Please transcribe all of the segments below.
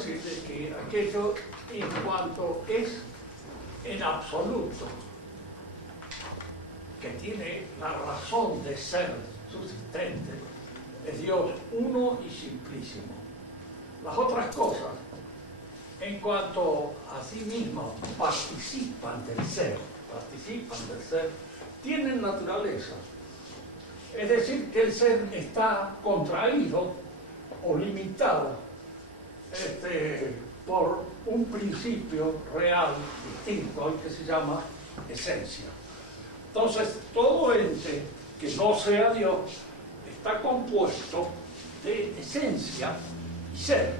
decir de que aquello en cuanto es en absoluto, que tiene la razón de ser subsistente, es Dios uno y simplísimo. Las otras cosas, en cuanto a sí mismas, participan del ser, tienen naturaleza. Es decir, que el ser está contraído o limitado por un principio real distinto al que se llama esencia. Entonces, todo ente que no sea Dios está compuesto de esencia y ser.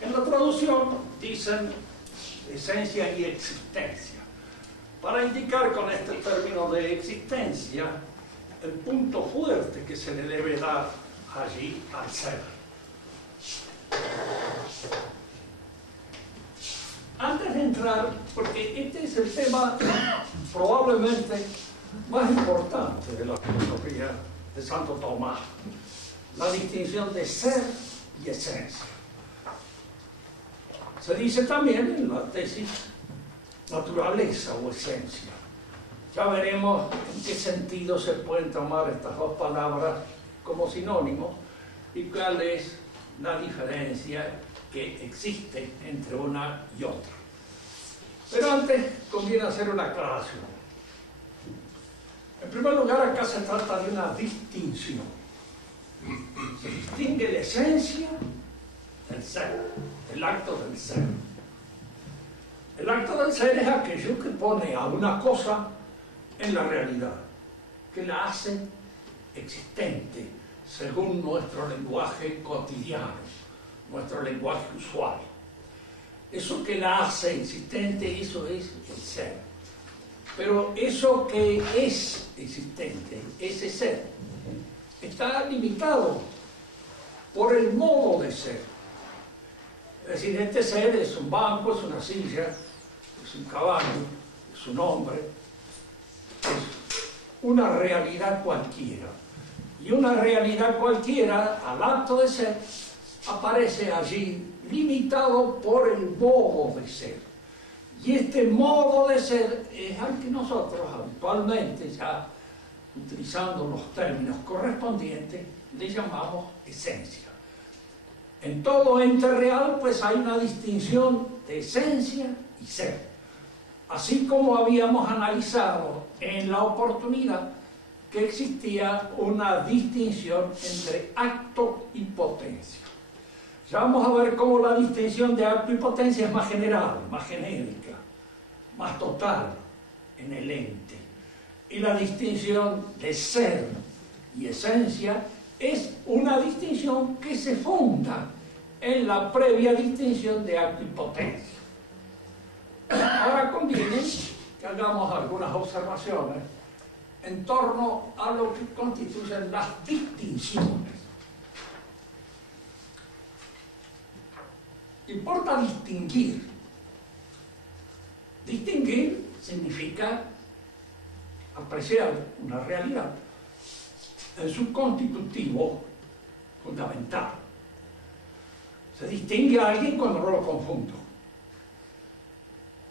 En la traducción dicen esencia y existencia, para indicar con este término de existencia el punto fuerte que se le debe dar allí al ser. Antes de entrar, porque este es el tema probablemente más importante de la filosofía de Santo Tomás, la distinción de ser y esencia. Se dice también en la tesis naturaleza o esencia. Ya veremos en qué sentido se pueden tomar estas dos palabras como sinónimos y cuál es la diferencia que existe entre una y otra. Pero antes conviene hacer una aclaración. En primer lugar, acá se trata de una distinción. Se distingue la esencia del ser, el acto del ser. El acto del ser es aquello que pone a una cosa en la realidad, que la hace existente según nuestro lenguaje cotidiano, nuestro lenguaje usual. Eso que la hace existente, eso es el ser. Pero eso que es existente, ese ser, está limitado por el modo de ser. Es decir, este ser es un banco, es una silla, es un caballo, es un hombre, es una realidad cualquiera. Y una realidad cualquiera, al acto de ser, aparece allí limitado por el modo de ser. Y este modo de ser es al que nosotros habitualmente, ya utilizando los términos correspondientes, le llamamos esencia. En todo ente real, pues hay una distinción de esencia y ser. Así como habíamos analizado en la oportunidad que existía una distinción entre acto y potencia. Ya vamos a ver cómo la distinción de acto y potencia es más general, más genérica, más total en el ente. Y la distinción de ser y esencia es una distinción que se funda en la previa distinción de acto y potencia. Ahora conviene que hagamos algunas observaciones en torno a lo que constituyen las distinciones. Importa distinguir. Distinguir significa apreciar una realidad en su constitutivo fundamental. Se distingue a alguien cuando no lo confundo.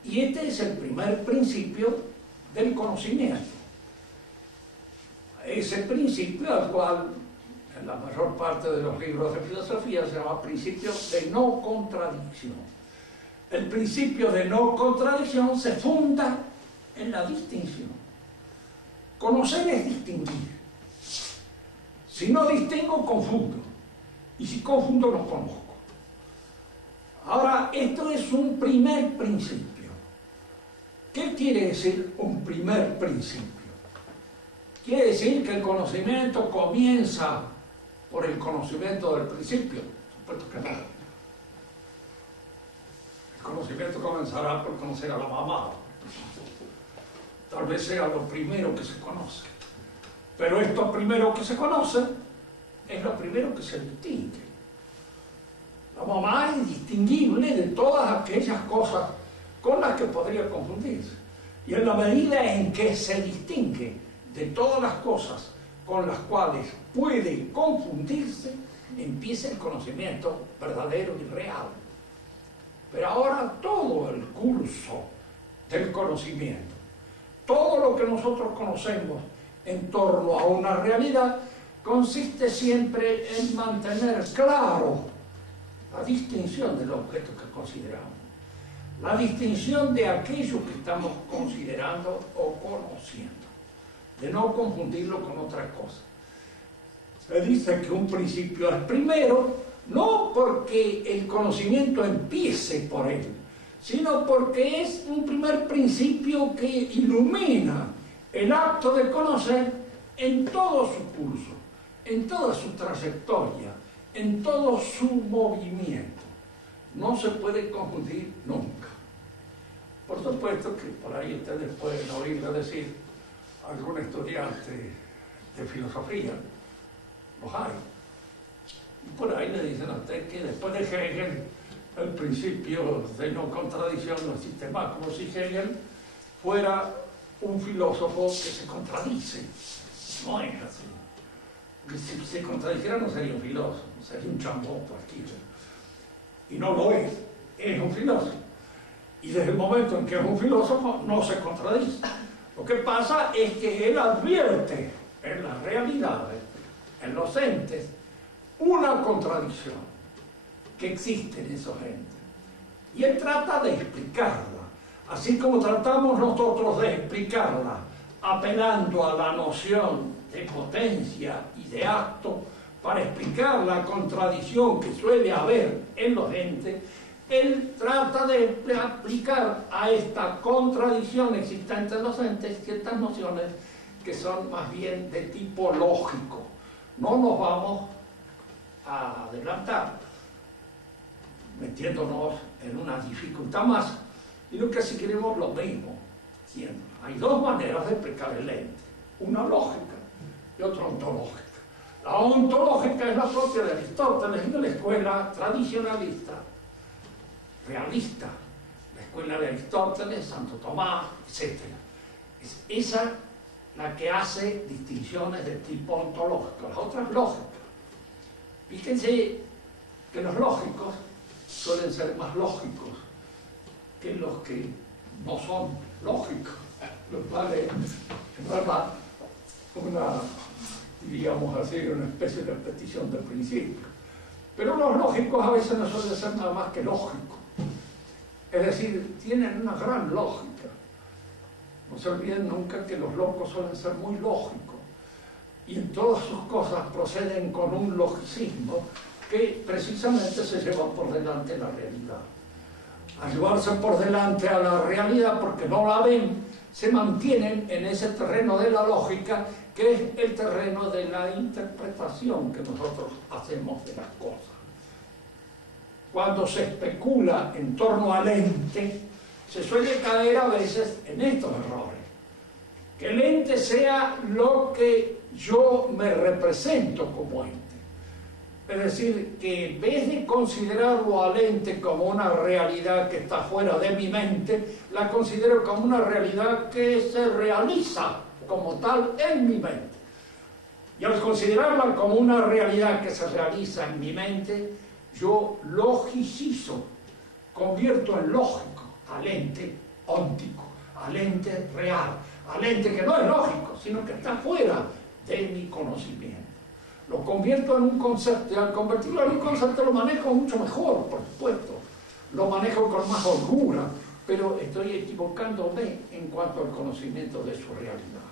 Y este es el primer principio del conocimiento. Ese principio al cual en la mayor parte de los libros de filosofía se llama principio de no contradicción. El principio de no contradicción se funda en la distinción. Conocer es distinguir. Si no distingo, confundo. Y si confundo, no conozco. Ahora, esto es un primer principio. ¿Qué quiere decir un primer principio? Quiere decir que el conocimiento comienza por el conocimiento del principio. Supuesto que no. El conocimiento comenzará por conocer a la mamá. Tal vez sea lo primero que se conoce. Pero esto primero que se conoce es lo primero que se distingue. La mamá es distinguible de todas aquellas cosas con las que podría confundirse. Y en la medida en que se distingue de todas las cosas con las cuales puede confundirse, empieza el conocimiento verdadero y real. Pero ahora todo el curso del conocimiento, todo lo que nosotros conocemos en torno a una realidad, consiste siempre en mantener claro la distinción del objeto que consideramos, la distinción de aquello que estamos considerando o conociendo, de no confundirlo con otra cosa. Se dice que un principio es primero, no porque el conocimiento empiece por él, sino porque es un primer principio que ilumina el acto de conocer en todo su curso, en toda su trayectoria, en todo su movimiento. No se puede confundir nunca. Por supuesto que por ahí ustedes pueden oírle decir a algún estudiante de filosofía, los hay, y por ahí le dicen a usted que después de Hegel el principio de no contradicción no existe más, como si Hegel fuera un filósofo que se contradice. No es así. Porque si se contradijera no sería un filósofo, sería un chambón cualquiera. Y no lo es un filósofo. Y desde el momento en que es un filósofo no se contradice. Lo que pasa es que él advierte en las realidades, en los entes, una contradicción que existe en esos entes. Y él trata de explicarla, así como tratamos nosotros de explicarla, apelando a la noción de potencia y de acto para explicar la contradicción que suele haber en los entes. Él trata de aplicar a esta contradicción existente en los entes ciertas nociones que son más bien de tipo lógico. No nos vamos a adelantar metiéndonos en una dificultad más, y lo que si queremos lo mismo. Hay dos maneras de explicar el ente, una lógica y otra ontológica. La ontológica es la propia de Aristóteles y de la escuela tradicionalista, realista, la escuela de Aristóteles, Santo Tomás, etc. Es esa la que hace distinciones de tipo ontológico, las otras lógicas. Fíjense que los lógicos suelen ser más lógicos que los que no son lógicos, lo cual es, en verdad, diríamos así, una especie de repetición del principio. Pero los lógicos a veces no suelen ser nada más que lógicos. Es decir, tienen una gran lógica. No se olviden nunca que los locos suelen ser muy lógicos. Y en todas sus cosas proceden con un logicismo que precisamente se lleva por delante la realidad. Al llevarse por delante a la realidad porque no la ven, se mantienen en ese terreno de la lógica, que es el terreno de la interpretación que nosotros hacemos de las cosas. Cuando se especula en torno al ente, se suele caer a veces en estos errores. Que el ente sea lo que yo me represento como ente. Es decir, que en vez de considerarlo al ente como una realidad que está fuera de mi mente, la considero como una realidad que se realiza como tal en mi mente. Y al considerarla como una realidad que se realiza en mi mente, yo logicizo, convierto en lógico al ente óntico, al ente real, al ente que no es lógico, sino que está fuera de mi conocimiento. Lo convierto en un concepto, y al convertirlo en un concepto lo manejo mucho mejor, por supuesto. Lo manejo con más holgura, pero estoy equivocándome en cuanto al conocimiento de su realidad.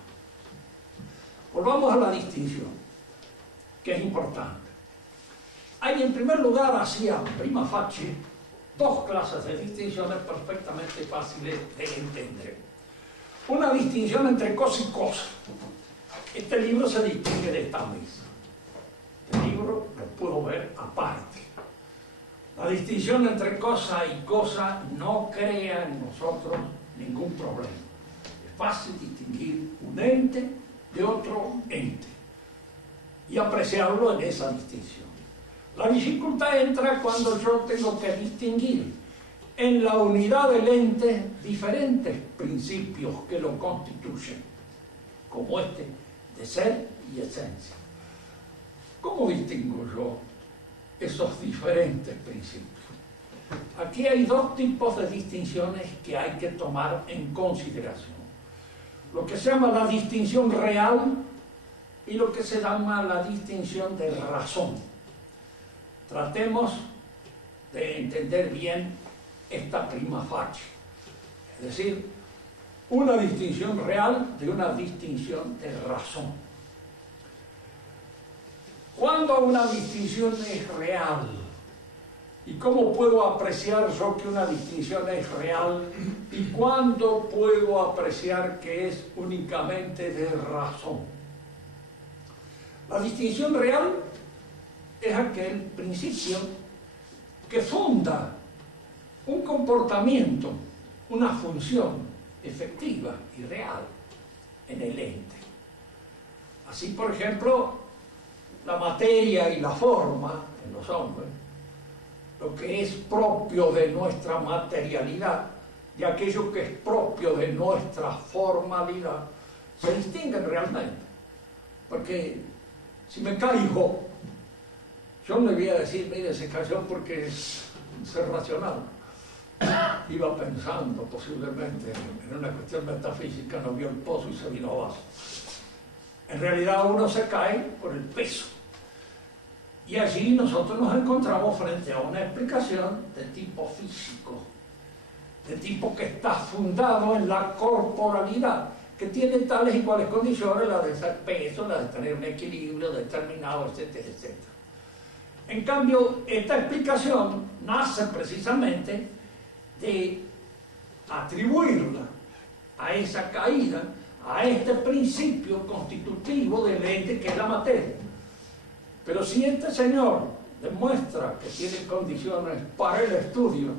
Volvamos a la distinción, que es importante. Hay en primer lugar, así a prima facie, dos clases de distinciones perfectamente fáciles de entender. Una distinción entre cosa y cosa. Este libro se distingue de esta mesa. Este libro lo puedo ver aparte. La distinción entre cosa y cosa no crea en nosotros ningún problema. Es fácil distinguir un ente de otro ente y apreciarlo en esa distinción. La dificultad entra cuando yo tengo que distinguir en la unidad del ente diferentes principios que lo constituyen, como este de ser y esencia. ¿Cómo distingo yo esos diferentes principios. Aquí hay dos tipos de distinciones que hay que tomar en consideración. Lo que se llama la distinción real y lo que se llama la distinción de razón. Tratemos de entender bien esta prima facie, es decir, una distinción real de una distinción de razón. ¿Cuándo una distinción es real? ¿Y cómo puedo apreciar yo que una distinción es real? ¿Y cuándo puedo apreciar que es únicamente de razón? La distinción real es aquel principio que funda un comportamiento, una función efectiva y real en el ente. Así, por ejemplo, la materia y la forma en los hombres, lo que es propio de nuestra materialidad, de aquello que es propio de nuestra formalidad, se distinguen realmente. Porque si me caigo, yo no le voy a decir, mire, se cayó porque es un ser racional. Iba pensando posiblemente en una cuestión metafísica, no vio el pozo y se vino abajo. En realidad uno se cae por el peso. Y allí nosotros nos encontramos frente a una explicación de tipo físico, de tipo que está fundado en la corporalidad, que tiene tales y cuales condiciones, la de ser peso, la de tener un equilibrio determinado, etcétera, etcétera. En cambio, esta explicación nace precisamente de atribuirla a esa caída, a este principio constitutivo del ente que es la materia. Pero si este señor demuestra que tiene condiciones para el estudio,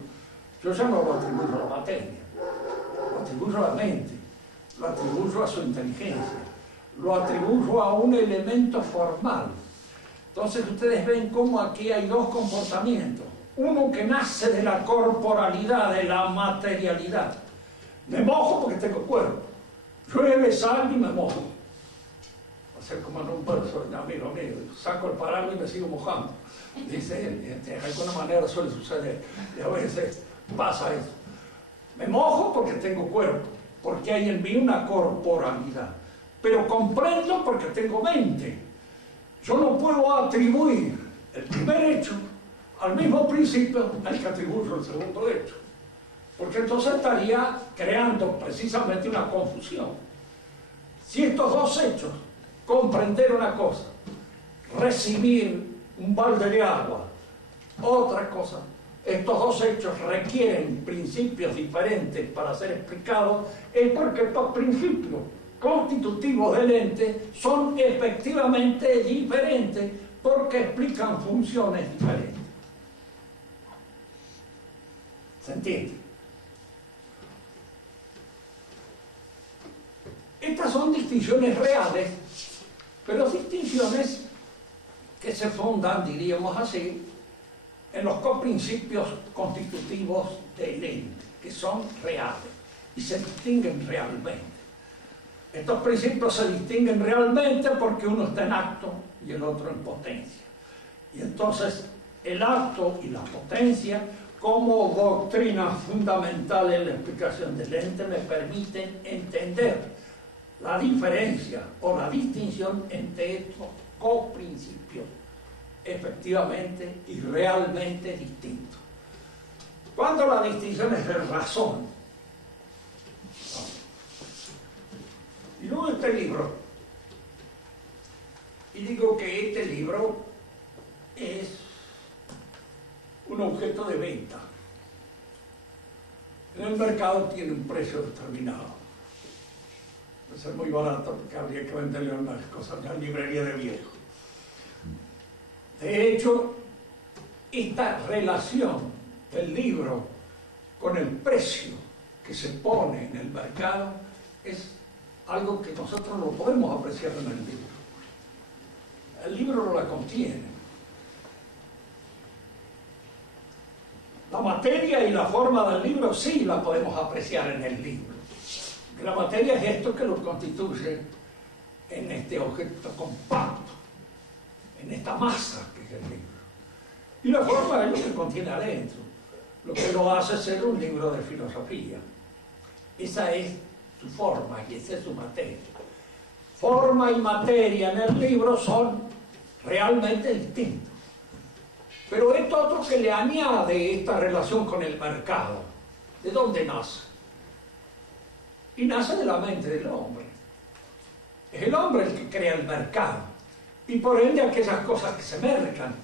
yo ya no lo atribuyo a la materia, lo atribuyo a la mente, lo atribuyo a su inteligencia, lo atribuyo a un elemento formal. Entonces ustedes ven cómo aquí hay dos comportamientos. Uno que nace de la corporalidad, de la materialidad. Me mojo porque tengo cuerpo. Llueve, sal y me mojo. Va a ser como en un verso, amigo mío, saco el paraguas y me sigo mojando. Dice él, de alguna manera suele suceder. Y a veces pasa eso. Me mojo porque tengo cuerpo, porque hay en mí una corporalidad. Pero comprendo porque tengo mente. Yo no puedo atribuir el primer hecho al mismo principio al que atribuyo el segundo hecho, porque entonces estaría creando precisamente una confusión. Si estos dos hechos, comprender una cosa, recibir un balde de agua, otra cosa, estos dos hechos requieren principios diferentes para ser explicados, es porque estos principios constitutivos del ente son efectivamente diferentes porque explican funciones diferentes. ¿Se entiende? Estas son distinciones reales, pero distinciones que se fundan, diríamos así, en los coprincipios constitutivos del ente, que son reales y se distinguen realmente. Estos principios se distinguen realmente porque uno está en acto y el otro en potencia. Y entonces el acto y la potencia, como doctrina fundamental en la explicación del ente, me permiten entender la diferencia o la distinción entre estos coprincipios efectivamente y realmente distintos. Cuando la distinción es de razón, y luego este libro, y digo que este libro es un objeto de venta. En el mercado tiene un precio determinado. Puede ser muy barato porque habría que venderle unas cosas en la librería de viejo. De hecho, esta relación del libro con el precio que se pone en el mercado es algo que nosotros no podemos apreciar en el libro. El libro no la contiene. La materia y la forma del libro sí la podemos apreciar en el libro. La materia es esto que lo constituye en este objeto compacto, en esta masa que es el libro. Y la forma es lo que contiene adentro, lo que lo hace ser un libro de filosofía. Esa es su forma y esa es su materia. Forma y materia en el libro son realmente distintos. Pero esto otro que le añade esta relación con el mercado, ¿de dónde nace? Y nace de la mente del hombre. Es el hombre el que crea el mercado. Y por ende aquellas cosas que se mercan,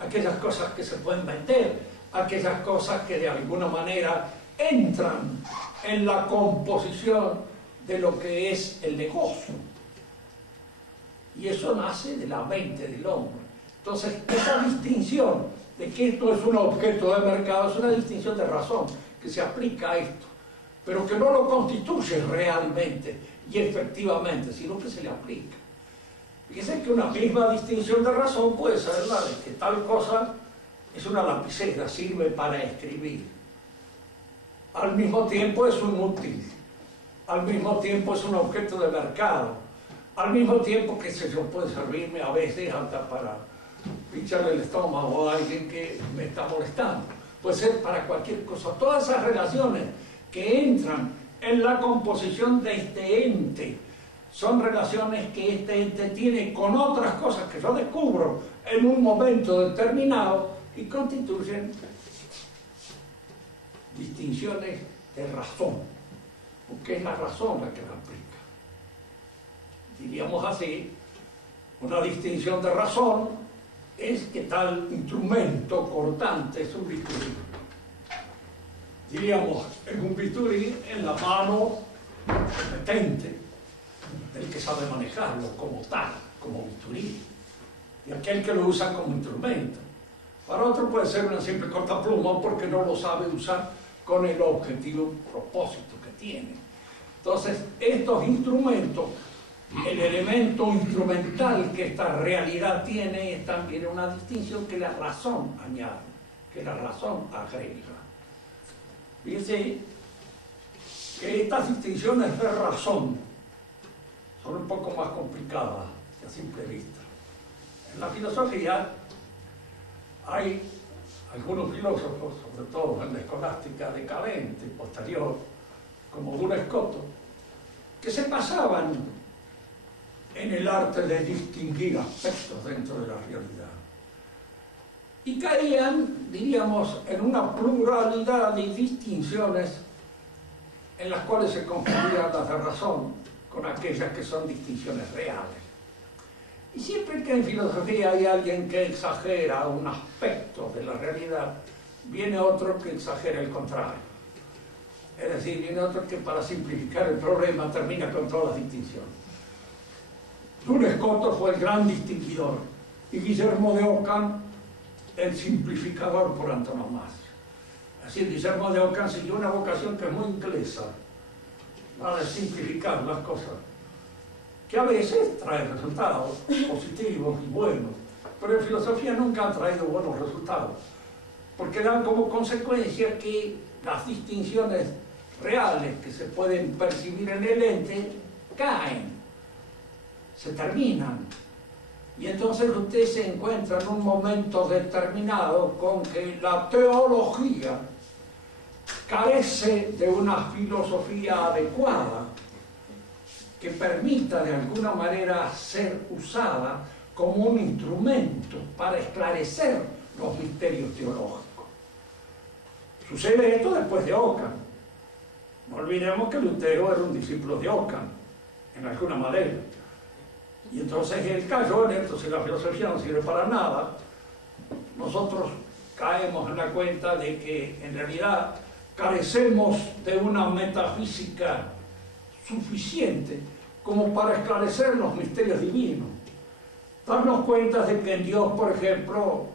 aquellas cosas que se pueden vender, aquellas cosas que de alguna manera entran en la composición de lo que es el negocio. Y eso nace de la mente del hombre. Entonces, esa distinción de que esto es un objeto de mercado es una distinción de razón que se aplica a esto, pero que no lo constituye realmente y efectivamente, sino que se le aplica. Fíjense que una misma distinción de razón puede ser la de que tal cosa es una lapicera, sirve para escribir. Al mismo tiempo es un útil, al mismo tiempo es un objeto de mercado, al mismo tiempo, qué sé yo, puede servirme a veces hasta para pincharle el estómago a alguien que me está molestando. Puede ser para cualquier cosa. Todas esas relaciones que entran en la composición de este ente son relaciones que este ente tiene con otras cosas que yo descubro en un momento determinado y constituyen distinciones de razón, porque es la razón la que la aplica. Diríamos así, una distinción de razón es que tal instrumento cortante es un bisturí. Diríamos, es un bisturí en la mano competente del que sabe manejarlo como tal, como bisturí, y aquel que lo usa como instrumento. Para otro puede ser una simple cortapluma porque no lo sabe usar con el objetivo propósito que tiene. Entonces, estos instrumentos, el elemento instrumental que esta realidad tiene es también una distinción que la razón añade, que la razón agrega. Fíjense que estas distinciones de razón son un poco más complicadas que a simple vista. En la filosofía hay algunos filósofos, sobre todo en la escolástica decadente, posterior, como Duns Scotus, que se pasaban en el arte de distinguir aspectos dentro de la realidad. Y caían, diríamos, en una pluralidad de distinciones en las cuales se confundían las de razón con aquellas que son distinciones reales. Y siempre que en filosofía hay alguien que exagera un aspecto de la realidad, viene otro que exagera el contrario. Es decir, viene otro que para simplificar el problema termina con todas las distinciones. Duns Scotus fue el gran distinguidor y Guillermo de Ockham el simplificador por antonomasia. Así, Guillermo de Ockham siguió una vocación que es muy inglesa, la de simplificar las cosas, que a veces trae resultados positivos y buenos, pero en filosofía nunca ha traído buenos resultados, porque dan como consecuencia que las distinciones reales que se pueden percibir en el ente caen, se terminan, y entonces usted se encuentra en un momento determinado con que la teología carece de una filosofía adecuada que permita de alguna manera ser usada como un instrumento para esclarecer los misterios teológicos. Sucede esto después de Ockham. No olvidemos que Lutero era un discípulo de Ockham, en alguna manera. Y entonces él cayó en esto, si la filosofía no sirve para nada, nosotros caemos en la cuenta de que en realidad carecemos de una metafísica suficiente como para esclarecer los misterios divinos. Darnos cuenta de que en Dios, por ejemplo,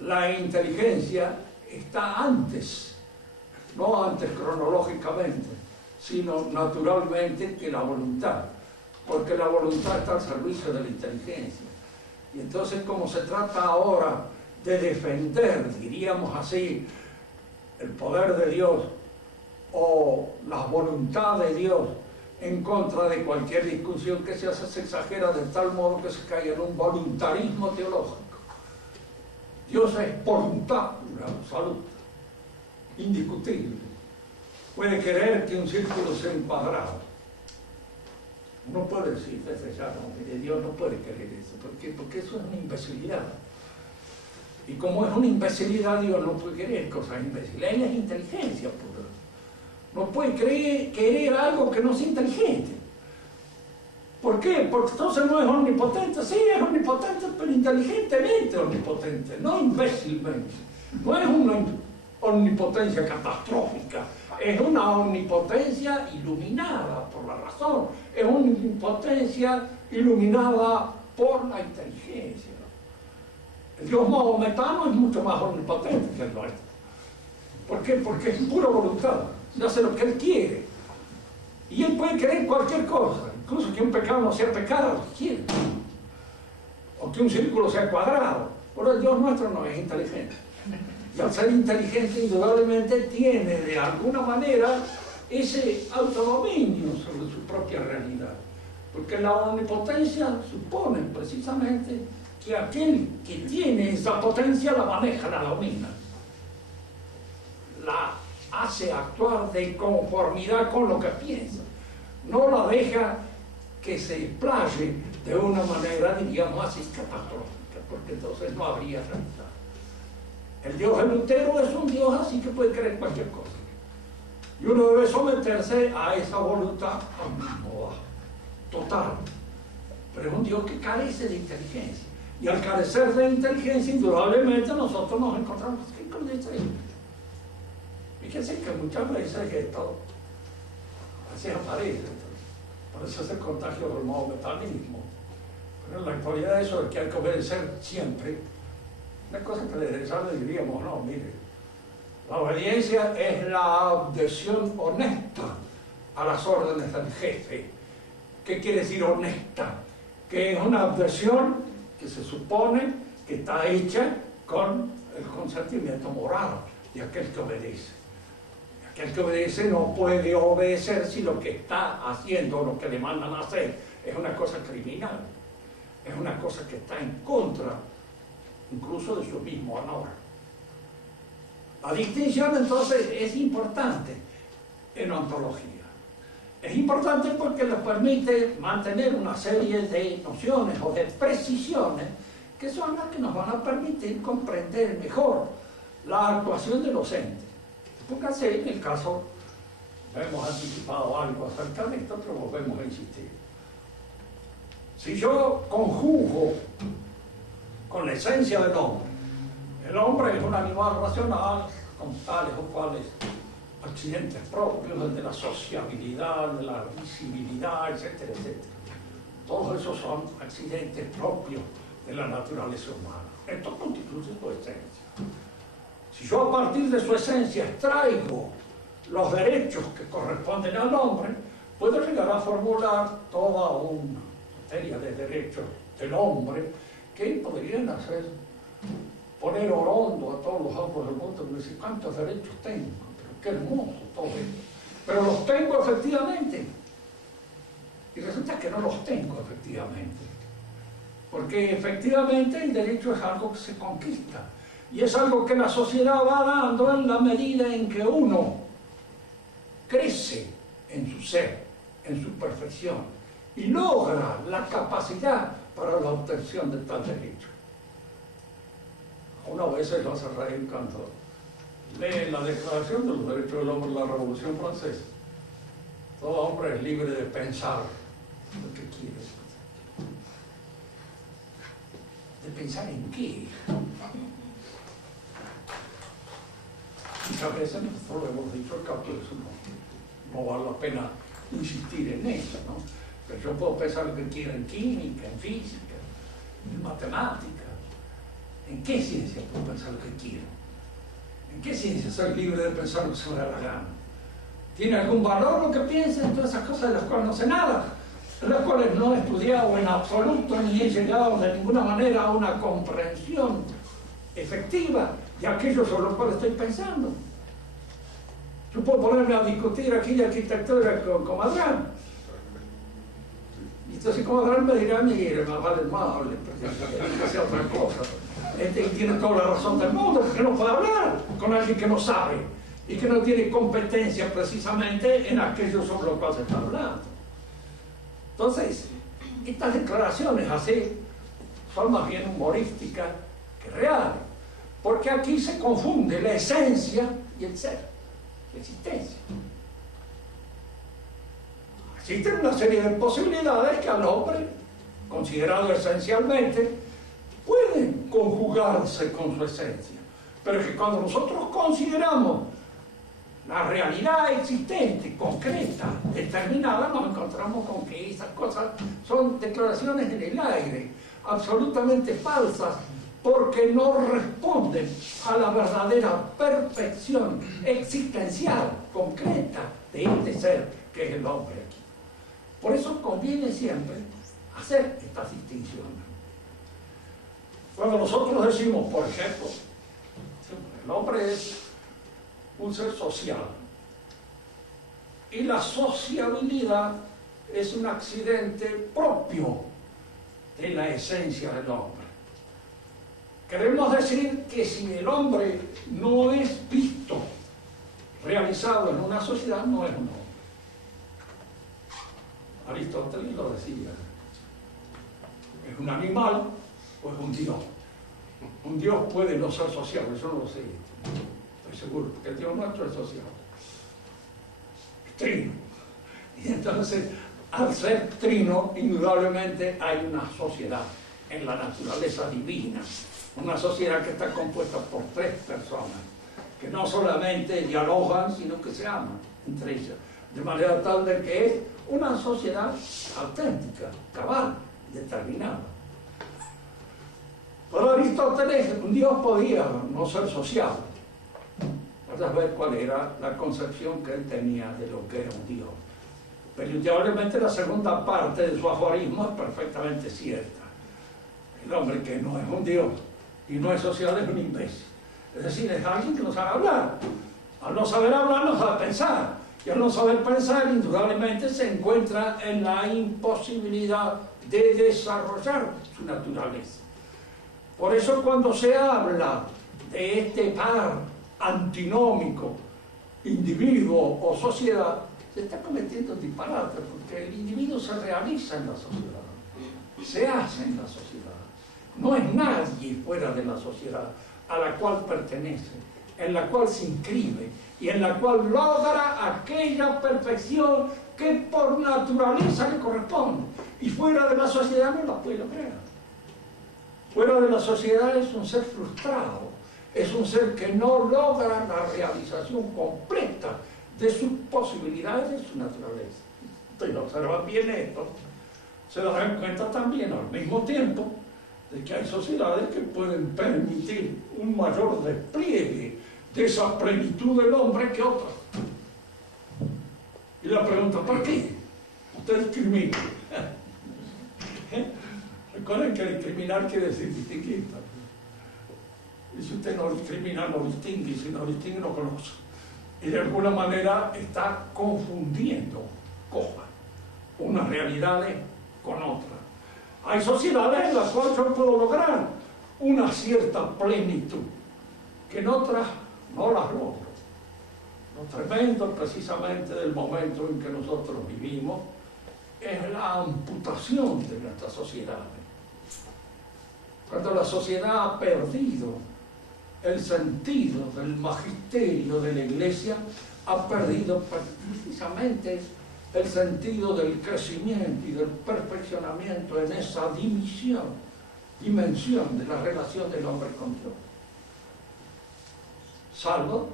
la inteligencia está antes, no antes cronológicamente, sino naturalmente que la voluntad, porque la voluntad está al servicio de la inteligencia. Y entonces, como se trata ahora de defender, diríamos así, el poder de Dios o la voluntad de Dios en contra de cualquier discusión que se hace, se exagera de tal modo que se cae en un voluntarismo teológico. Dios es voluntad pura, absoluta, indiscutible. Puede querer que un círculo sea un cuadrado. No puede decir desde ya, no, mire, Dios no puede querer eso. ¿Por qué? Porque eso es una imbecilidad. Y como es una imbecilidad, Dios no puede querer cosas imbéciles. Él es inteligencia pura. No puede querer algo que no sea inteligente. ¿Por qué? Porque entonces no es omnipotente. Sí, es omnipotente, pero inteligentemente omnipotente, no imbécilmente. No es una omnipotencia catastrófica, es una omnipotencia iluminada por la razón, es una omnipotencia iluminada por la inteligencia. El Dios mahometano es mucho más omnipotente que el nuestro. ¿Por qué? Porque es pura voluntad, hace lo que él quiere. Y él puede querer cualquier cosa, incluso que un pecado no sea pecado, si quiere. O que un círculo sea cuadrado. Pero el Dios nuestro no es inteligente. Y al ser inteligente, indudablemente tiene de alguna manera ese autodominio sobre su propia realidad. Porque la omnipotencia supone precisamente que aquel que tiene esa potencia la maneja, la domina. La hace actuar de conformidad con lo que piensa. No la deja que se explaye de una manera, diríamos así, catastrófica, porque entonces no habría realidad. El Dios elutero es un Dios así que puede creer cualquier cosa. Y uno debe someterse a esa voluntad total. Pero es un Dios que carece de inteligencia. Y al carecer de inteligencia, indudablemente nosotros nos encontramos con esa inteligencia. Fíjense que muchas veces esto así aparece. Por eso es el contagio del mahometanismo. Pero en la actualidad eso es que hay que obedecer siempre. Una cosa que le diríamos, no, mire, la obediencia es la adhesión honesta a las órdenes del jefe. ¿Qué quiere decir honesta? Que es una adhesión que se supone que está hecha con el consentimiento moral de aquel que obedece. Aquel que obedece no puede obedecer si lo que está haciendo o lo que le mandan a hacer es una cosa criminal, es una cosa que está en contra incluso de su mismo honor. La distinción entonces es importante en ontología. Es importante porque nos permite mantener una serie de nociones o de precisiones que son las que nos van a permitir comprender mejor la actuación de los entes. Póngase en el caso, hemos anticipado algo acerca de esto, pero volvemos a insistir. Si yo conjugo con la esencia del hombre, el hombre es un animal racional con tales o cuales accidentes propios de la sociabilidad, de la visibilidad, etcétera, etcétera. Todos esos son accidentes propios de la naturaleza humana. Esto constituye su esencia. Si yo a partir de su esencia extraigo los derechos que corresponden al hombre, puedo llegar a formular toda una materia de derechos del hombre que podrían hacer poner orondo a todos los hombres del mundo y decir cuántos derechos tengo, pero qué hermoso todo esto. Pero los tengo efectivamente. Y resulta que no los tengo efectivamente. Porque efectivamente el derecho es algo que se conquista. Y es algo que la sociedad va dando en la medida en que uno crece en su ser, en su perfección, y logra la capacidad para la obtención de tal derecho. A uno a veces lo hace reír cuando lee la Declaración de los Derechos del Hombre de la Revolución Francesa. Todo hombre es libre de pensar lo que quiere. ¿De pensar en qué? Muchas veces nosotros lo hemos dicho al cabo, eso no vale la pena insistir en eso, ¿no? Pero yo puedo pensar lo que quiero en química, en física, en matemática. ¿En qué ciencia puedo pensar lo que quiero? ¿En qué ciencia soy libre de pensar lo que se me da la gana? ¿Tiene algún valor lo que piense en todas esas cosas de las cuales no sé nada? De las cuales no he estudiado en absoluto ni he llegado de ninguna manera a una comprensión efectiva de aquello sobre lo cual estoy pensando. Yo puedo ponerme a discutir aquí de arquitectura con Madrán. Y Entonces, como Adán me dirá, mire, más vale más hable, porque sea otra cosa. Y tiene toda la razón del mundo, porque no puede hablar con alguien que no sabe y que no tiene competencia precisamente en aquello sobre lo cual se está hablando. Entonces, estas declaraciones así son más bien humorísticas que reales, porque aquí se confunde la esencia y el ser, la existencia. Existen una serie de posibilidades que al hombre, considerado esencialmente, pueden conjugarse con su esencia, pero es que cuando nosotros consideramos la realidad existente, concreta, determinada, nos encontramos con que esas cosas son declaraciones en el aire, absolutamente falsas, porque no responden a la verdadera perfección existencial, concreta, de este ser que es el hombre aquí. Por eso conviene siempre hacer estas distinciones. Cuando nosotros decimos, por ejemplo, el hombre es un ser social y la sociabilidad es un accidente propio de la esencia del hombre. Queremos decir que si el hombre no es visto, realizado en una sociedad, no es un hombre. Aristóteles lo decía. ¿Es un animal o es un dios? Un dios puede no ser sociable, yo no lo sé. Estoy seguro, porque el Dios nuestro es social. Es trino. Y entonces, al ser trino, indudablemente hay una sociedad en la naturaleza divina. Una sociedad que está compuesta por tres personas, que no solamente dialogan, sino que se aman entre ellas. De manera tal de que es una sociedad auténtica, cabal, determinada. Para Aristóteles, un Dios podía no ser sociable. Vas a ver cuál era la concepción que él tenía de lo que era un Dios. Pero indudablemente la segunda parte de su aforismo es perfectamente cierta. El hombre que no es un Dios y no es social es un imbécil. Es decir, es alguien que no sabe hablar. Al no saber hablar, no sabe pensar. Y al no saber pensar, indudablemente se encuentra en la imposibilidad de desarrollar su naturaleza. Por eso cuando se habla de este par antinómico, individuo o sociedad, se está cometiendo un disparate, porque el individuo se realiza en la sociedad, se hace en la sociedad. No es nadie fuera de la sociedad a la cual pertenece, en la cual se inscribe y en la cual logra aquella perfección que por naturaleza le corresponde. Y fuera de la sociedad no la puede lograr. Fuera de la sociedad es un ser frustrado, es un ser que no logra la realización completa de sus posibilidades, de su naturaleza. Ustedes observan bien esto, se darán cuenta también al mismo tiempo de que hay sociedades que pueden permitir un mayor despliegue de esa plenitud del hombre que otras. Y la pregunta, ¿por qué? Usted discrimina. Recuerden que discriminar quiere decir distinguir. Y si usted no discrimina, no distingue, y si no distingue, no conoce. Y de alguna manera está confundiendo cosas, unas realidades con otras. Hay sociedades en las cuales yo puedo lograr una cierta plenitud, que en otras no las logro. Lo tremendo precisamente del momento en que nosotros vivimos es la amputación de nuestras sociedades. Cuando la sociedad ha perdido el sentido del magisterio de la Iglesia, ha perdido precisamente el sentido del crecimiento y del perfeccionamiento en esa dimensión de la relación del hombre con Dios. Salvo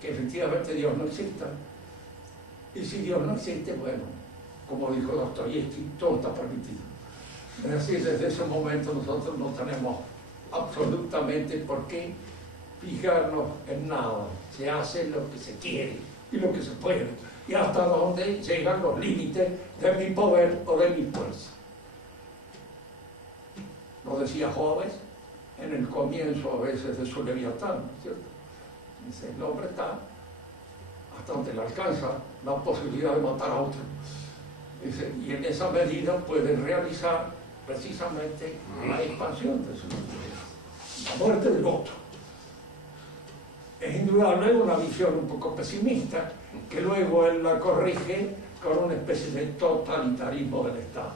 que efectivamente Dios no exista. Y si Dios no existe, bueno, como dijo Dostoyevsky, todo está permitido. Es decir, desde ese momento nosotros no tenemos absolutamente por qué fijarnos en nada. Se hace lo que se quiere y lo que se puede, y hasta dónde llegan los límites de mi poder o de mi fuerza. Lo decía Hobbes en el comienzo a veces de su Leviatán, ¿cierto? Dice, el hombre está hasta donde le alcanza la posibilidad de matar a otro. Y en esa medida pueden realizar precisamente la expansión de su naturaleza, la muerte del otro. Es indudable una visión un poco pesimista, que luego él la corrige con una especie de totalitarismo del Estado.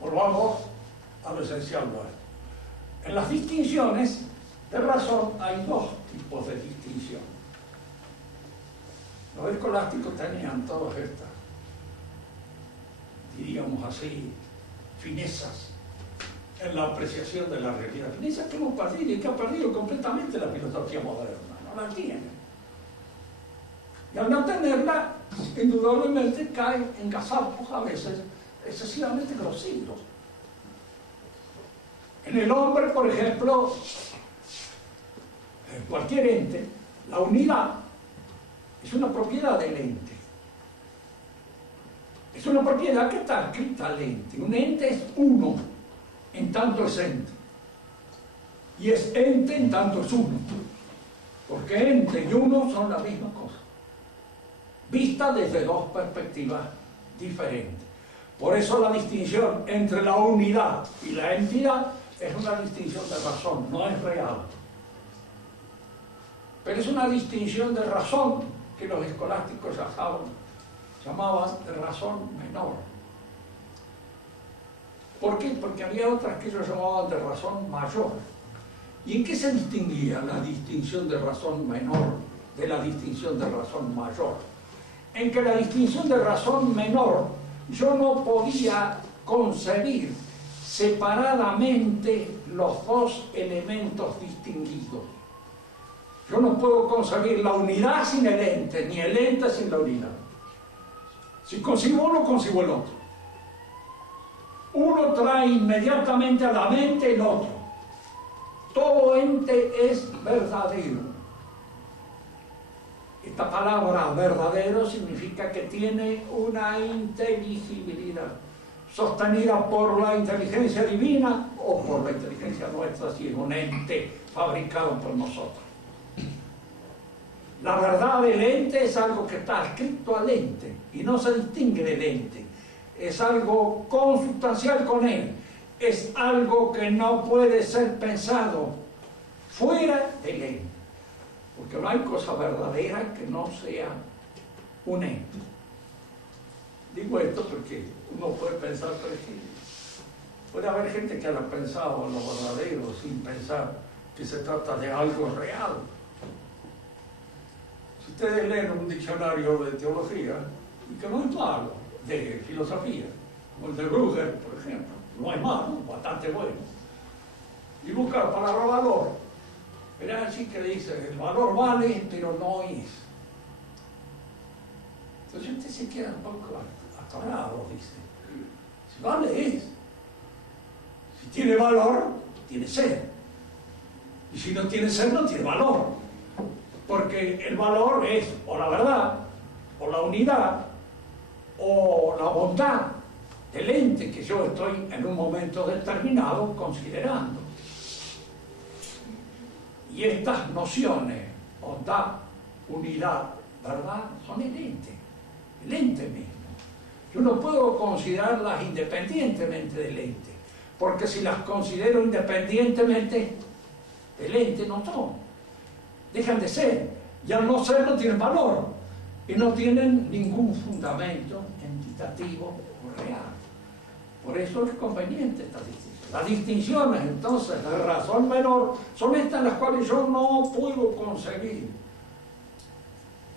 Volvamos a lo esencial nuestro. En las distinciones de razón hay dos tipos de distinción. Los escolásticos tenían todas estas, diríamos así, finezas en la apreciación de la realidad. Finezas que hemos perdido y que ha perdido completamente la filosofía moderna. No la tiene. Y al no tenerla, indudablemente cae en gazapos a veces excesivamente groseros. En el hombre, por ejemplo, en cualquier ente, la unidad es una propiedad del ente. Es una propiedad que está adscrita al ente. Un ente es uno, en tanto es ente. Y es ente en tanto es uno. Porque ente y uno son la misma cosa, vista desde dos perspectivas diferentes. Por eso la distinción entre la unidad y la entidad es una distinción de razón, no es real. Pero es una distinción de razón que los escolásticos llamaban de razón menor. ¿Por qué? Porque había otras que ellos llamaban de razón mayor. ¿Y en qué se distinguía la distinción de razón menor de la distinción de razón mayor? En que la distinción de razón menor yo no podía concebir separadamente los dos elementos distinguidos. Yo no puedo concebir la unidad sin el ente, ni el ente sin la unidad. Si concibo uno, concibo el otro. Uno trae inmediatamente a la mente el otro. Todo ente es verdadero. Esta palabra verdadero significa que tiene una inteligibilidad, sostenida por la inteligencia divina o por la inteligencia nuestra, si es un ente fabricado por nosotros. La verdad del ente es algo que está adscrito al ente y no se distingue del ente. Es algo consustancial con él. Es algo que no puede ser pensado fuera del ente. Porque no hay cosa verdadera que no sea un ente. Digo esto porque uno puede pensar, pero es que puede haber gente que haya pensado en lo verdadero sin pensar que se trata de algo real. Si ustedes leen un diccionario de teología, y que no es malo, de filosofía, como el de Brugger, por ejemplo, no es malo, bastante bueno, y busca la palabra valor, verán así que dice, el valor vale, pero no es. Entonces usted se queda un poco atorado, dice, si vale es, si tiene valor, tiene ser, y si no tiene ser, no tiene valor. Porque el valor es o la verdad, o la unidad, o la bondad del ente que yo estoy en un momento determinado considerando. Y estas nociones, bondad, unidad, verdad, son el ente mismo. Yo no puedo considerarlas independientemente del ente, porque si las considero independientemente del ente no son. Dejan de ser, y al no ser no tienen valor y no tienen ningún fundamento entitativo o real. Por eso es conveniente esta distinción. Las distinciones entonces de razón menor son estas las cuales yo no puedo concebir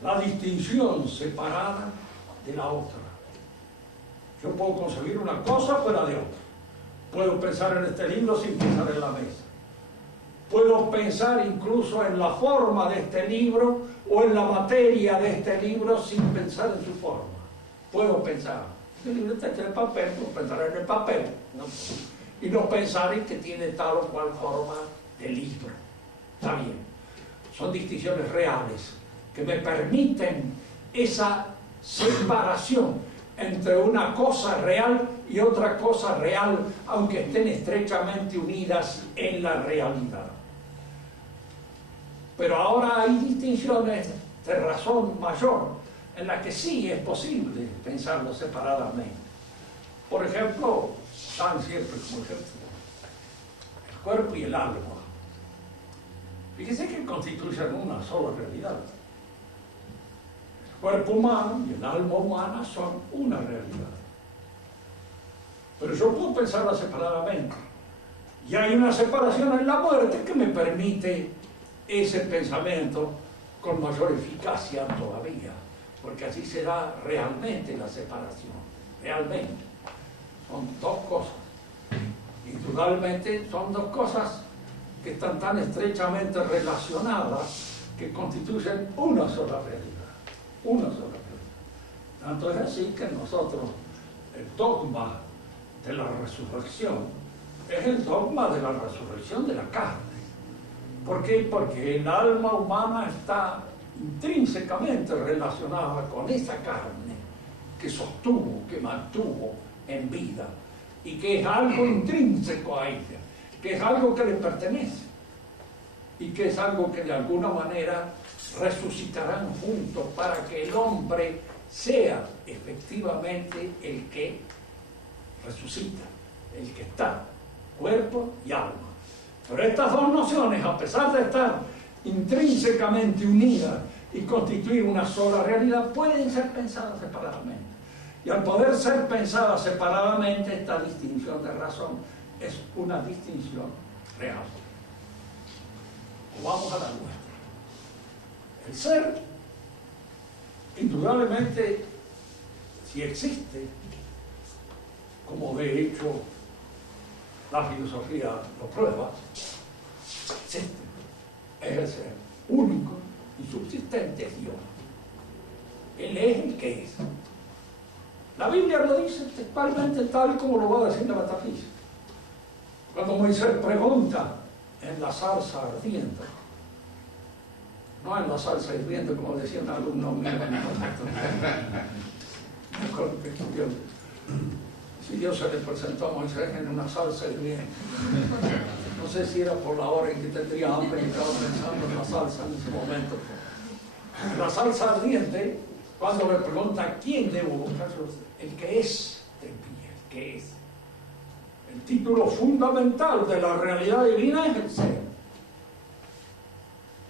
la distinción separada de la otra. Yo puedo concebir una cosa fuera de otra. Puedo pensar en este libro sin pensar en la mesa. Puedo pensar incluso en la forma de este libro o en la materia de este libro sin pensar en su forma. Puedo pensar. Este libro está hecho de papel, puedo pensar en el papel, ¿no? Y no pensar en que tiene tal o cual forma de libro. Está bien. Son distinciones reales que me permiten esa separación entre una cosa real y otra cosa real, aunque estén estrechamente unidas en la realidad. Pero ahora hay distinciones de razón mayor, en las que sí es posible pensarlo separadamente. Por ejemplo, dan siempre como ejemplo el cuerpo y el alma. Fíjense que constituyen una sola realidad. El cuerpo humano y el alma humana son una realidad. Pero yo puedo pensarla separadamente. Y hay una separación en la muerte que me permite ese pensamiento con mayor eficacia todavía, porque así se da realmente la separación, realmente. Son dos cosas. Indudablemente son dos cosas que están tan estrechamente relacionadas que constituyen una sola realidad. Una sola realidad. Tanto es así que nosotros, el dogma de la resurrección es el dogma de la resurrección de la carne. ¿Por qué? Porque el alma humana está intrínsecamente relacionada con esa carne que sostuvo, que mantuvo en vida y que es algo intrínseco a ella, que es algo que le pertenece y que es algo que de alguna manera resucitarán juntos para que el hombre sea efectivamente el que resucita, el que está, cuerpo y alma. Pero estas dos nociones, a pesar de estar intrínsecamente unidas y constituir una sola realidad, pueden ser pensadas separadamente. Y al poder ser pensadas separadamente, esta distinción de razón es una distinción real. O vamos a la nuestra. El ser, indudablemente, si existe, como de hecho la filosofía lo prueba, existe, es el ser único y subsistente, es Dios. Él es el que es. La Biblia lo dice textualmente tal como lo va a decir la metafísica. Cuando Moisés pregunta en la zarza ardiente, no en la salsa hirviendo como decía un alumno mío, si Dios se le presentó a Moisés en una salsa hirviendo. No sé si era por la hora en que tendría hambre y estaba pensando en la salsa en ese momento. En la salsa ardiente, cuando le pregunta quién debo buscar, el que es de mí, el que es. El título fundamental de la realidad divina es el ser.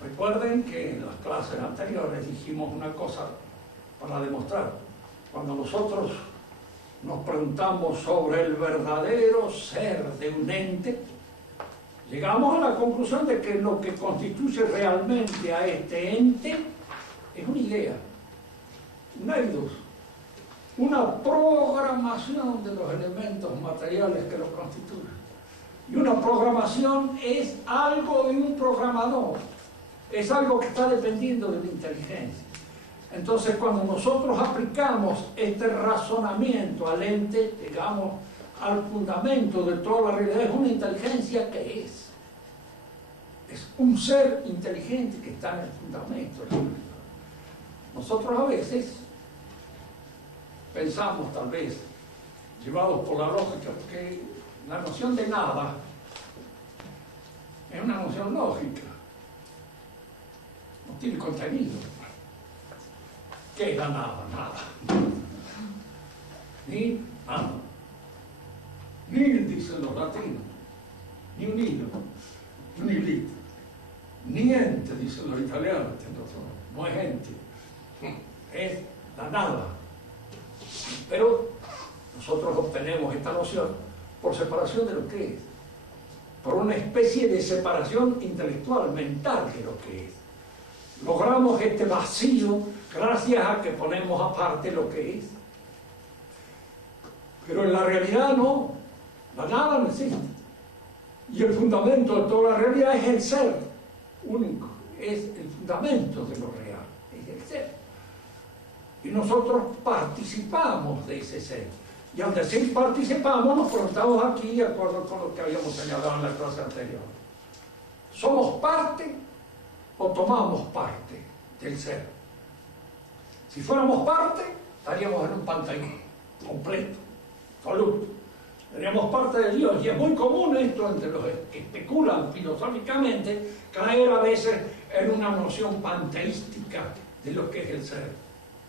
Recuerden que en las clases anteriores dijimos una cosa para demostrar. Cuando nosotros nos preguntamos sobre el verdadero ser de un ente, llegamos a la conclusión de que lo que constituye realmente a este ente es una idea, un eidos, una programación de los elementos materiales que lo constituyen. Y una programación es algo de un programador, es algo que está dependiendo de la inteligencia. Entonces, cuando nosotros aplicamos este razonamiento al ente, digamos, al fundamento de toda la realidad, es una inteligencia que es un ser inteligente que está en el fundamento. Nosotros a veces pensamos, tal vez, llevados por la lógica, porque la noción de nada es una noción lógica, no tiene contenido. ¿Qué es la nada? Nada. Ni nada. Nil, dicen los latinos. Ni un hilo. Ni litro. Niente, dicen los italianos. No es gente. Es la nada. Pero nosotros obtenemos esta noción por separación de lo que es. Por una especie de separación intelectual, mental de lo que es. Logramos este vacío gracias a que ponemos aparte lo que es. Pero en la realidad no, la nada no existe. Y el fundamento de toda la realidad es el ser único, es el fundamento de lo real, es el ser. Y nosotros participamos de ese ser. Y al decir participamos, nos preguntamos aquí, de acuerdo con lo que habíamos señalado en la clase anterior. ¿Somos parte o tomamos parte del ser? Si fuéramos parte, estaríamos en un panteón completo, absoluto. Seríamos parte de Dios. Y es muy común esto entre los que especulan filosóficamente, caer a veces en una noción panteística de lo que es el ser.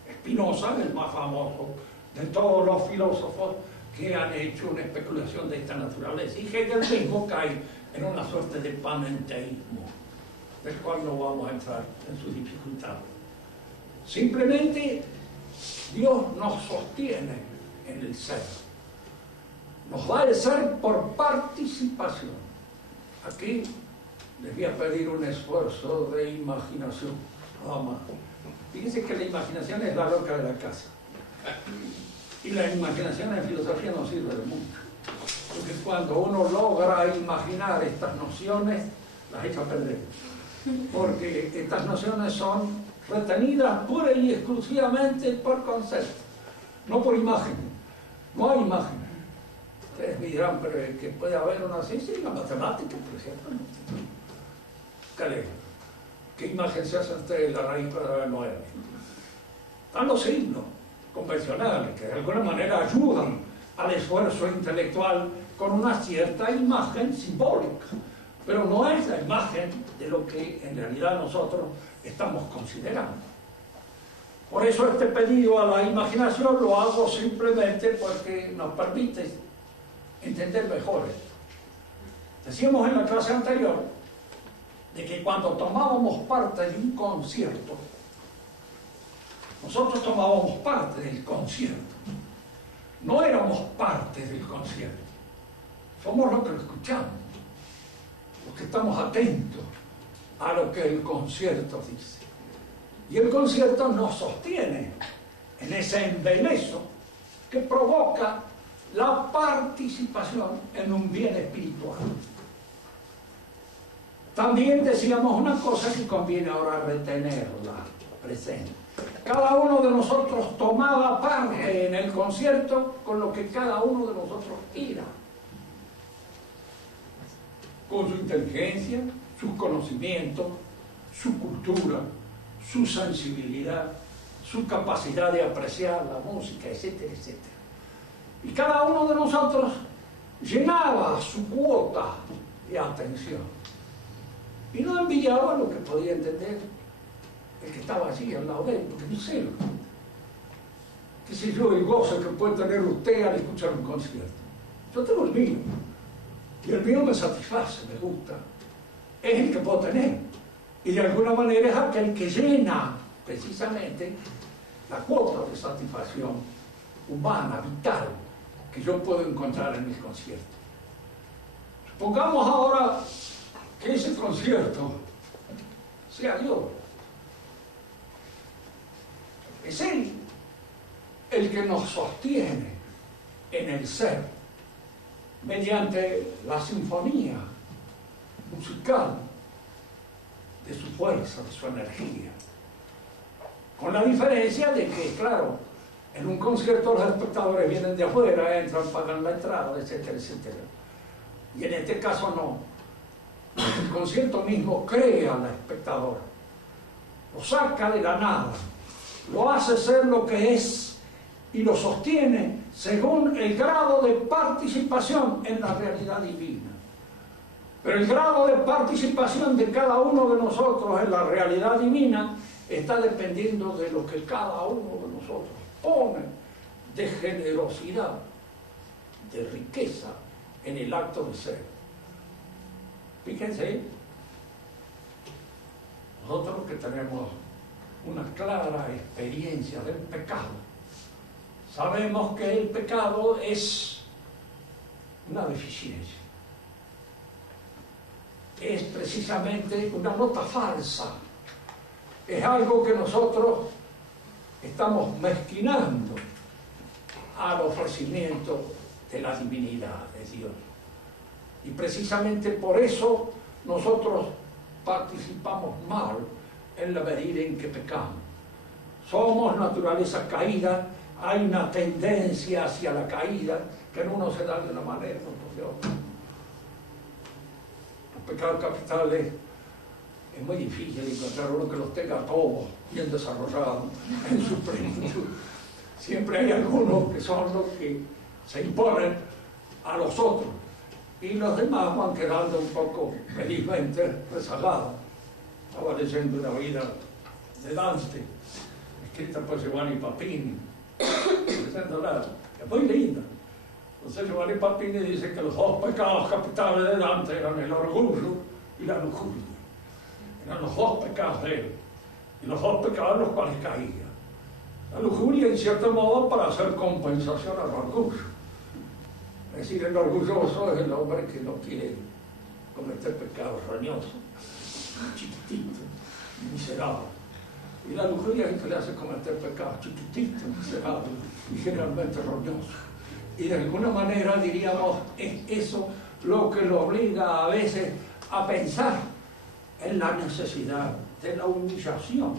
Es Spinoza, el más famoso de todos los filósofos que han hecho una especulación de esta naturaleza. Y Hegel mismo cae en una suerte de panenteísmo, del cual no vamos a entrar en sus dificultades. Simplemente Dios nos sostiene en el ser. Nos da el ser por participación. Aquí les voy a pedir un esfuerzo de imaginación, nada más. Fíjense que la imaginación es la loca de la casa. Y la imaginación en filosofía no sirve de mucho. Porque cuando uno logra imaginar estas nociones, las echa a perder. Porque estas nociones son retenidas pura y exclusivamente por concepto, no por imagen. No hay imagen. Ustedes me dirán, pero que puede haber una ciencia y la matemática, por ejemplo. ¿Qué imagen se hace ustedes de la raíz para 9? Están los signos convencionales que de alguna manera ayudan al esfuerzo intelectual con una cierta imagen simbólica, pero no es la imagen de lo que en realidad nosotros estamos considerando. Por eso este pedido a la imaginación lo hago simplemente porque nos permite entender mejor esto. Decíamos en la clase anterior de que cuando tomábamos parte de un concierto, nosotros tomábamos parte del concierto, no éramos parte del concierto, somos los que lo escuchamos, los que estamos atentos a lo que el concierto dice. Y el concierto nos sostiene en ese embeleso que provoca la participación en un bien espiritual. También decíamos una cosa que conviene ahora retenerla presente. Cada uno de nosotros tomaba parte en el concierto con lo que cada uno de nosotros era. Con su inteligencia, sus conocimientos, su cultura, su sensibilidad, su capacidad de apreciar la música, etcétera, etcétera. Y cada uno de nosotros llenaba su cuota de atención. Y no enviaba lo que podía entender el que estaba allí al lado de él, porque no sé, qué sé yo, el gozo que puede tener usted al escuchar un concierto. Yo tengo el mío, y el mío me satisface, me gusta. Es el que puedo tener. Y de alguna manera es aquel que llena precisamente la cuota de satisfacción humana, vital, que yo puedo encontrar en mis conciertos. Supongamos ahora que ese concierto sea Dios. Es Él el que nos sostiene en el ser mediante la sinfonía musical de su fuerza, de su energía. Con la diferencia de que, claro, en un concierto los espectadores vienen de afuera, entran, pagan la entrada, etcétera, etcétera. Y en este caso no. El concierto mismo crea al espectador, lo saca de la nada, lo hace ser lo que es y lo sostiene según el grado de participación en la realidad divina. Pero el grado de participación de cada uno de nosotros en la realidad divina está dependiendo de lo que cada uno de nosotros pone de generosidad, de riqueza en el acto de ser. Fíjense, nosotros que tenemos una clara experiencia del pecado, sabemos que el pecado es una deficiencia. Es precisamente una nota falsa. Es algo que nosotros estamos mezquinando al ofrecimiento de la divinidad de Dios. Y precisamente por eso nosotros participamos mal en la medida en que pecamos. Somos naturaleza caída, hay una tendencia hacia la caída que en uno se da de una manera, otro de otra. Los pecados capitales es muy difícil encontrar uno que los tenga todos bien desarrollados en su plenitud. Siempre hay algunos que son los que se imponen a los otros y los demás van quedando un poco felizmente rezagados. Estaba leyendo una vida de Dante, escrita por Giovanni Papini, es muy linda. Entonces Giovanni Papini dice que los dos pecados capitales de Dante eran el orgullo y la lujuria. Eran los dos pecados de él, y los dos pecados en los cuales caía. La lujuria, en cierto modo, para hacer compensación al orgullo. Es decir, el orgulloso es el hombre que no quiere cometer pecados roñosos, chiquititos, miserables. Y la lujuria es que le hace cometer pecados chiquititos, miserables y generalmente roñosos. Y de alguna manera, diríamos, es eso lo que lo obliga a veces a pensar en la necesidad de la humillación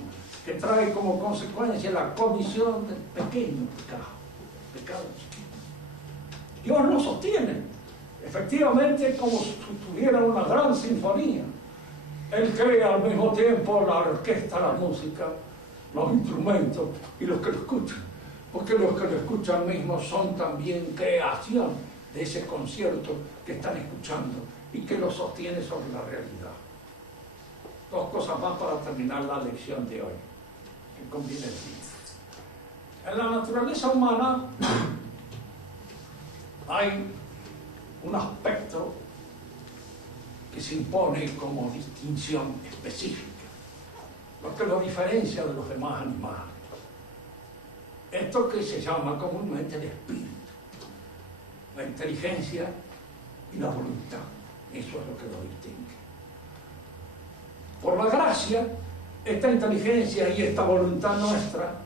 que trae como consecuencia la comisión del pequeño pecado chiquito. Dios lo sostiene, efectivamente, como si tuviera una gran sinfonía. Él crea al mismo tiempo la orquesta, la música, los instrumentos y los que lo escuchan, porque los que lo escuchan mismos son también creación de ese concierto que están escuchando y que lo sostiene sobre la realidad. Dos cosas más para terminar la lección de hoy, que conviene decir. En la naturaleza humana hay un aspecto que se impone como distinción específica, lo que lo diferencia de los demás animales. Esto que se llama comúnmente el espíritu, la inteligencia y la voluntad. Eso es lo que lo distingue. Por la gracia, esta inteligencia y esta voluntad nuestra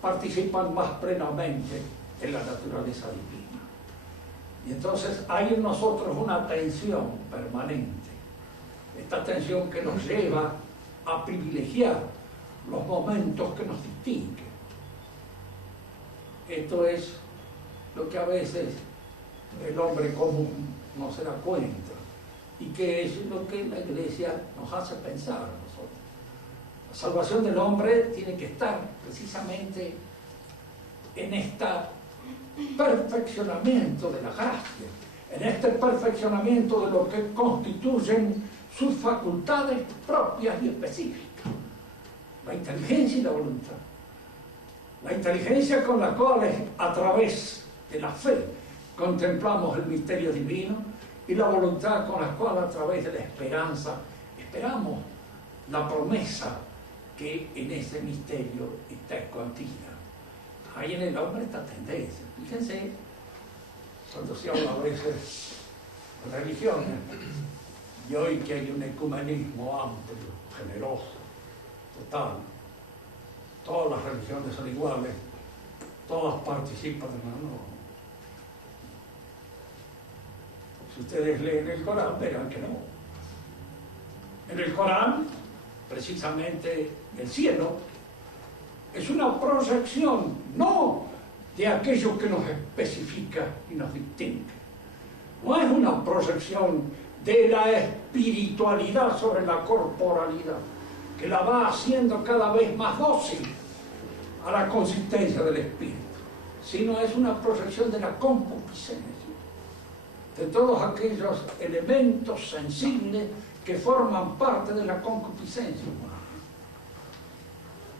participan más plenamente en la naturaleza divina. Y entonces hay en nosotros una tensión permanente, esta tensión que nos lleva a privilegiar los momentos que nos distinguen. Esto es lo que a veces el hombre común no se da cuenta y que es lo que la Iglesia nos hace pensar a nosotros. La salvación del hombre tiene que estar precisamente en este perfeccionamiento de la gracia, en este perfeccionamiento de lo que constituyen sus facultades propias y específicas, la inteligencia y la voluntad. La inteligencia con la cual a través de la fe contemplamos el misterio divino y la voluntad con la cual a través de la esperanza esperamos la promesa que en ese misterio está escondida. Hay en el hombre esta tendencia. Fíjense, cuando se habla a veces de religiones, y hoy que hay un ecumenismo amplio, generoso, total, todas las religiones son iguales, todas participan de la norma. Si ustedes leen el Corán, verán que no. En el Corán, precisamente, el cielo es una proyección, no de aquello que nos especifica y nos distingue. No es una proyección de la espiritualidad sobre la corporalidad, que la va haciendo cada vez más dócil a la consistencia del espíritu, sino es una proyección de la concupiscencia, de todos aquellos elementos sensibles que forman parte de la concupiscencia humana.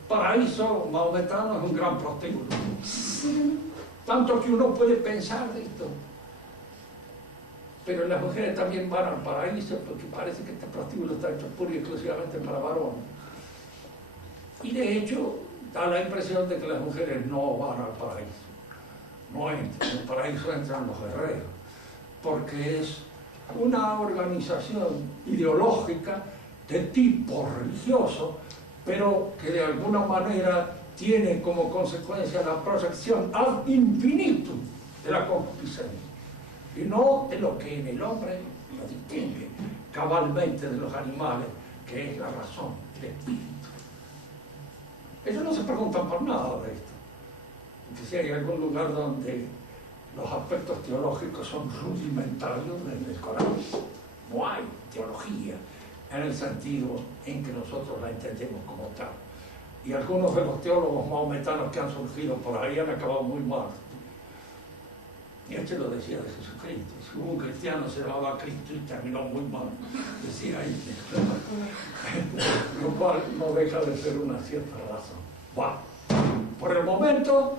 Paraíso maometano es un gran prostíbulo, tanto que uno puede pensar de esto, pero las mujeres también van al paraíso porque parece que este prostíbulo está hecho pura y exclusivamente para varones. Y de hecho da la impresión de que las mujeres no van al paraíso, no entran. En el paraíso entran los guerreros, porque es una organización ideológica de tipo religioso, pero que de alguna manera tiene como consecuencia la proyección ad infinitum de la concupiscencia, y no de lo que en el hombre lo distingue cabalmente de los animales, que es la razón, el espíritu. Ellos no se preguntan por nada de esto, porque si hay algún lugar donde los aspectos teológicos son rudimentarios, en el Corán no hay teología en el sentido en que nosotros la entendemos como tal. Y algunos de los teólogos maometanos que han surgido por ahí han acabado muy mal. Y este lo decía de Jesucristo. Si hubo un cristiano se llamaba Cristo y terminó muy mal, decía ahí. Lo cual no deja de ser una cierta razón. Bueno. Por el momento,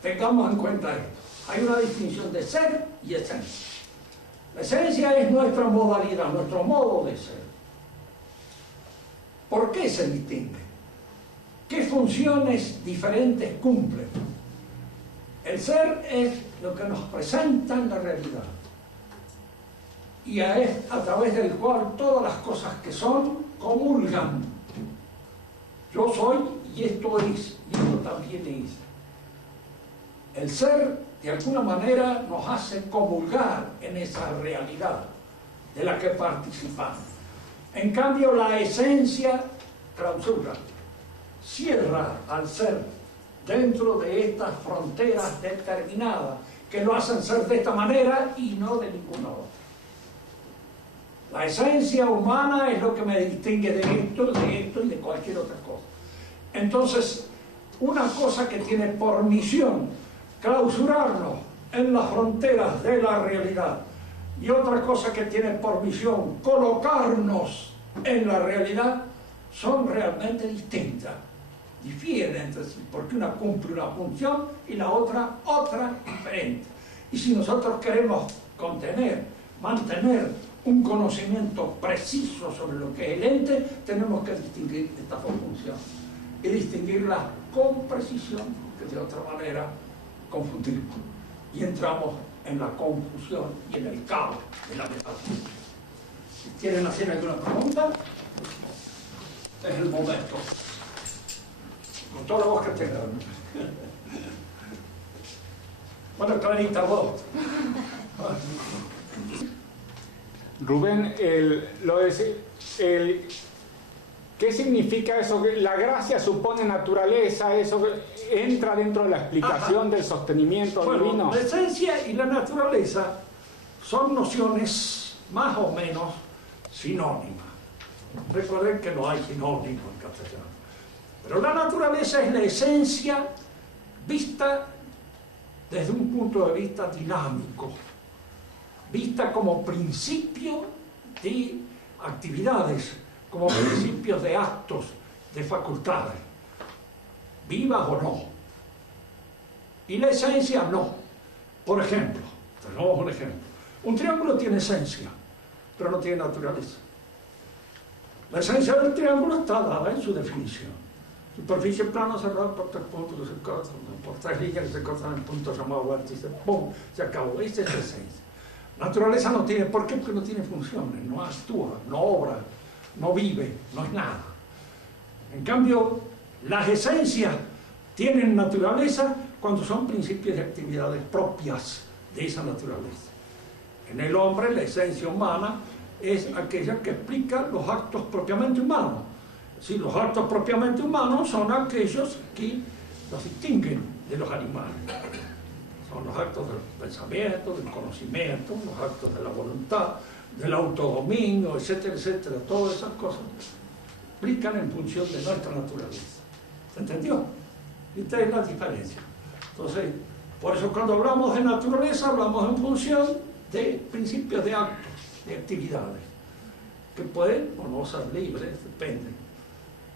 tengamos en cuenta esto. Hay una distinción de ser y esencia. La esencia es nuestra modalidad, nuestro modo de ser. ¿Por qué se distingue? ¿Qué funciones diferentes cumplen? El ser es lo que nos presenta en la realidad y es a través del cual todas las cosas que son comulgan. Yo soy y esto es, y esto también es. El ser, de alguna manera, nos hace comulgar en esa realidad de la que participamos. En cambio, la esencia clausura, cierra al ser dentro de estas fronteras determinadas que lo hacen ser de esta manera y no de ninguna otra. La esencia humana es lo que me distingue de esto y de cualquier otra cosa. Entonces, una cosa que tiene por misión clausurarnos en las fronteras de la realidad y otra cosa que tiene por misión colocarnos en la realidad son realmente distintas, difieren entre sí, porque una cumple una función y la otra diferente. Y si nosotros queremos mantener un conocimiento preciso sobre lo que es el ente, tenemos que distinguir estas dos funciones y distinguirlas con precisión, que de otra manera confundimos y entramos en la confusión y en el caos de la metafísica. Si quieren hacer alguna pregunta, es el momento, con toda la voz que tengan. Bueno, Clarita, vos. Rubén, ¿qué significa eso? La gracia supone naturaleza, eso entra dentro de la explicación del sostenimiento divino. La esencia y la naturaleza son nociones más o menos sinónimas. Recuerden que no hay sinónimo en castellano. Pero la naturaleza es la esencia vista desde un punto de vista dinámico, vista como principio de actividades, como principios de actos, de facultades, vivas o no. Y la esencia no. Por ejemplo, tenemos un ejemplo. Un triángulo tiene esencia, pero no tiene naturaleza. La esencia del triángulo está dada en su definición. Superficie plana cerrada por tres puntos que se cortan, por tres líneas que se cortan en punto llamado vértice. ¡Pum! Se acabó. Esa es la esencia. Naturaleza no tiene. ¿Por qué? Porque no tiene funciones, no actúa, no obra, no vive, no es nada. En cambio, las esencias tienen naturaleza cuando son principios de actividades propias de esa naturaleza. En el hombre, la esencia humana es aquella que explica los actos propiamente humanos. Sí, los actos propiamente humanos son aquellos que los distinguen de los animales. Son los actos del pensamiento, del conocimiento, los actos de la voluntad, del autodominio, etcétera, etcétera. Todas esas cosas explican en función de nuestra naturaleza. ¿Se entendió? Esta es la diferencia. Entonces, por eso cuando hablamos de naturaleza, hablamos en función de principios de actos, de actividades, que pueden o no ser libres, depende.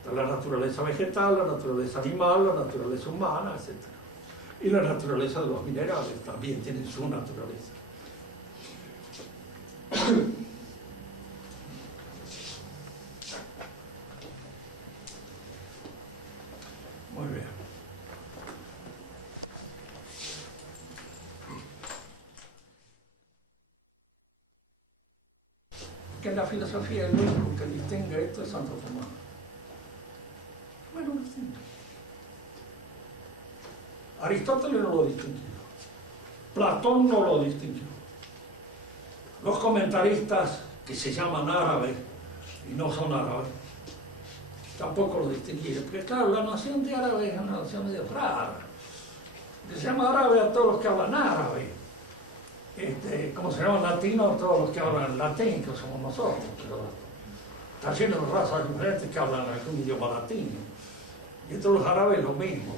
Está la naturaleza vegetal, la naturaleza animal, la naturaleza humana, etc. Y la naturaleza de los minerales también tienen su naturaleza. Muy bien. Que en la filosofía el único que distingue esto es Santo Tomás. Bueno, lo distingue. Aristóteles no lo distinguió. Platón no lo distinguió. Los comentaristas que se llaman árabes y no son árabes tampoco lo distinguieron. Porque claro, la noción de árabe es una noción medio rara. Se llama árabe a todos los que hablan árabe. Como se llama latino a todos los que hablan latín, que somos nosotros. Pero está lleno de razas diferentes que hablan algún idioma latino. Y entre los árabes lo mismo.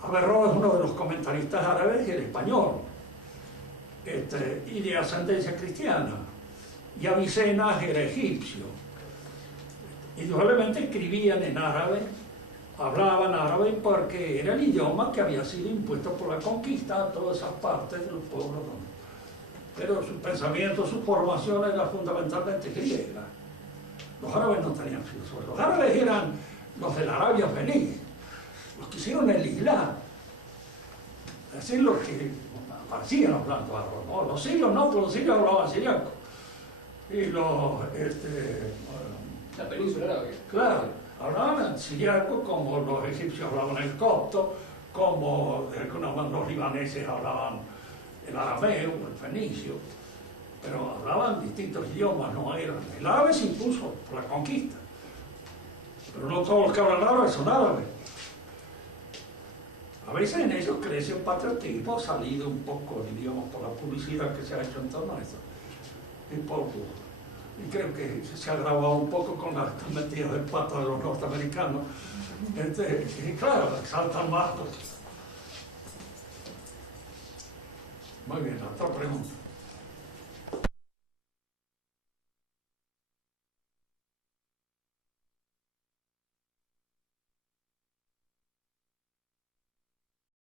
Averroes es uno de los comentaristas árabes y el español, y de ascendencia cristiana. Y Avicena era egipcio. Indudablemente escribían en árabe hablaban árabe porque era el idioma que había sido impuesto por la conquista a todas esas partes de los pueblos. Pero su pensamiento, su formación era fundamentalmente griega. Los árabes no tenían filosofía. Los árabes eran los de la Arabia Feliz, los que hicieron el Islam. Es decir, los que siguen hablando árabe, ¿no? Los sirios no, pero los sirios hablaban siriaco. Y los, la península árabe. claro, hablaban el siriaco como los egipcios hablaban el copto, como los libaneses hablaban el arameo, el fenicio, pero hablaban distintos idiomas, no eran. El árabe se impuso por la conquista, pero no todos los que hablan árabe son árabes. A veces en ellos crece un patriotismo salido un poco, diríamos, por la publicidad que se ha hecho en torno a esto. Y creo que se ha agravado un poco con las metidas de pata de los norteamericanos. Y claro, exaltan más. Muy bien, otra pregunta.